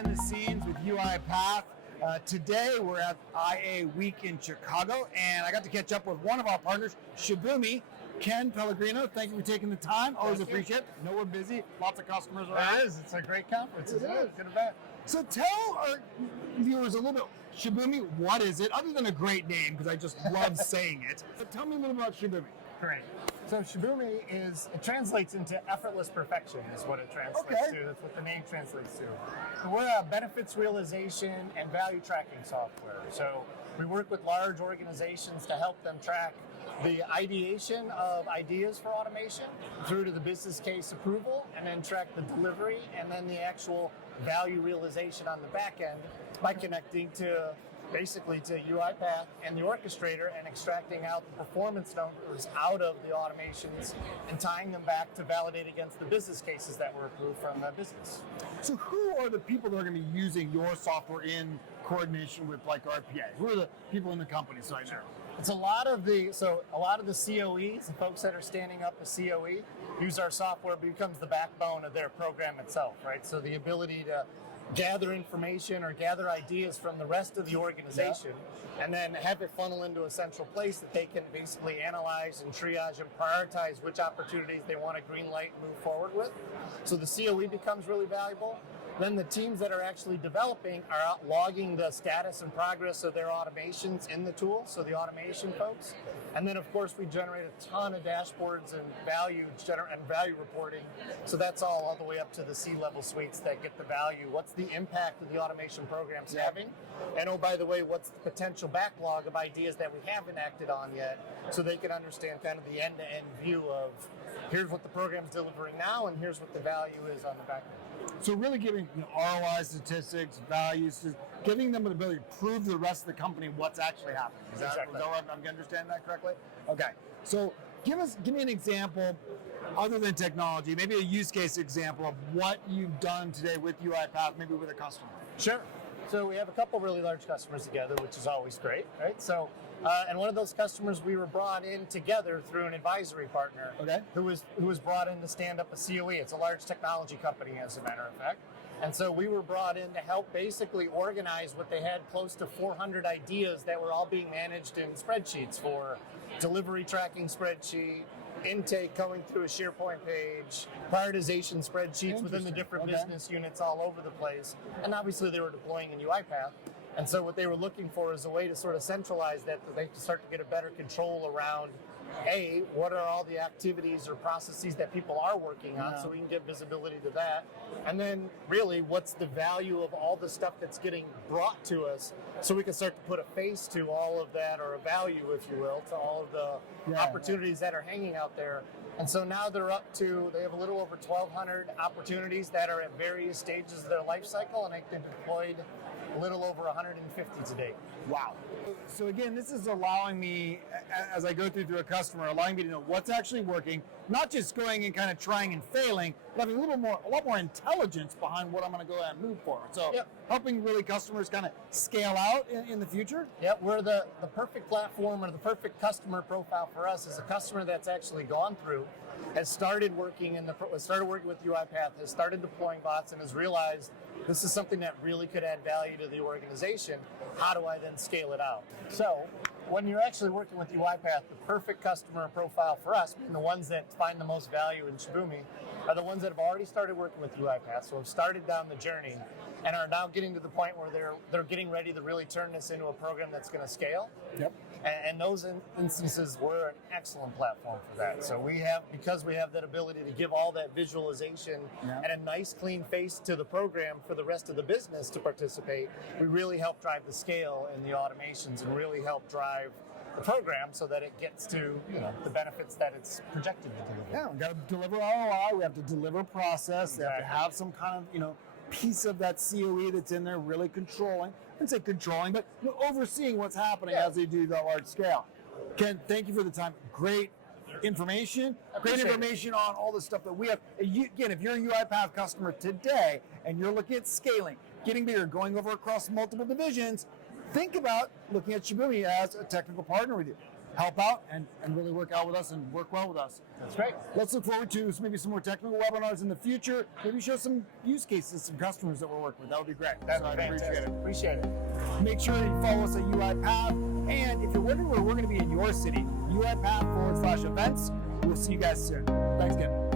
behind the scenes with UiPath. Today we're at IA Week in Chicago, and I got to catch up with one of our partners, Shibumi, Ken Pellegrino. Thank you for taking the time. Always appreciate it. I know we're busy, lots of customers around. It is. It's a great conference. It is. Good event. So tell our viewers a little bit, Shibumi, what is it? Other than a great name, because I just love saying it. But tell me a little about Shibumi. Great. So Shibumi it translates into effortless perfection is what it translates to. That's what the name translates to. So we're a benefits realization and value tracking software. So we work with large organizations to help them track the ideation of ideas for automation through to the business case approval, and then track the delivery and then the actual value realization on the back end by connecting to basically to UiPath and the orchestrator and extracting out the performance numbers out of the automations and tying them back to validate against the business cases that were approved from the business. So who are the people that are going to be using your software in coordination with like RPA? Who are the people in the company so I know? It's a lot of the COEs, the folks that are standing up a COE, use our software, becomes the backbone of their program itself, right? So the ability to gather information or gather ideas from the rest of the organization and then have it funnel into a central place that they can basically analyze and triage and prioritize which opportunities they want to green light and move forward with. So the COE becomes really valuable. Then the teams that are actually developing are out logging the status and progress of their automations in the tool, so the automation folks. And then of course we generate a ton of dashboards and value reporting. So that's all the way up to the C-level suites that get the value. What's the impact of the automation programs having? And oh, by the way, what's the potential backlog of ideas that we haven't acted on yet? So they can understand kind of the end-to-end view of here's what the program's delivering now and here's what the value is on the back end. So really giving ROI statistics, values, giving them the ability to prove to the rest of the company what's actually happening. Is that what I'm understanding that correctly? Okay. So give me an example, other than technology, maybe a use case example of what you've done today with UiPath, maybe with a customer. Sure. So we have a couple really large customers together, which is always great, right? So, and one of those customers we were brought in together through an advisory partner, who was brought in to stand up a COE. It's a large technology company, as a matter of fact. And so we were brought in to help basically organize what they had, close to 400 ideas that were all being managed in spreadsheets for delivery tracking spreadsheet, intake going through a SharePoint page, prioritization spreadsheets within the different business units all over the place. And obviously they were deploying in UiPath. And so what they were looking for is a way to sort of centralize that, so they could start to get a better control around, A, what are all the activities or processes that people are working on, so we can get visibility to that. And then really, what's the value of all the stuff that's getting brought to us, so we can start to put a face to all of that, or a value, if you will, to all of the opportunities that are hanging out there. And so now they have a little over 1,200 opportunities that are at various stages of their life cycle, and they've deployed a little over 150 to date. Wow. So again, this is allowing me, as I go through a customer, allowing me to know what's actually working, not just going and kind of trying and failing, but having a lot more intelligence behind what I'm going to go ahead and move forward. So helping really customers kind of scale out in the future. Yep, we're the perfect platform, or the perfect customer profile for us is a customer that's actually gone through, has started working with UiPath, has started deploying bots, and has realized this is something that really could add value to the organization. How do I then scale it out? So when you're actually working with UiPath, the perfect customer profile for us, and the ones that find the most value in Shibumi, are the ones that have already started working with UiPath, so have started down the journey, and are now getting to the point where they're getting ready to really turn this into a program that's going to scale. Yep. And those instances, we're an excellent platform for that. So because we have that ability to give all that visualization and a nice clean face to the program for the rest of the business to participate, we really help drive the scale in the automations and really help drive the program so that it gets to the benefits that it's projected to deliver. Yeah, we've got to deliver ROI, we have to deliver process, they have to have some kind of piece of that COE that's in there really controlling, I wouldn't say controlling, but overseeing what's happening as they do that large scale. Ken, thank you for the time. Great information. Great information on all the stuff that we have. Again, if you're a UiPath customer today and you're looking at scaling, getting bigger, going over across multiple divisions, think about looking at Shibumi as a technical partner with you. help out and really work out with us and work well with us. That's great. Let's look forward to maybe some more technical webinars in the future. Maybe show some use cases, some customers that we're working with. That would be great. That'd be fantastic. Appreciate it. Make sure you follow us at UiPath. And if you're wondering where we're going to be in your city, UiPath /events. We'll see you guys soon. Thanks again.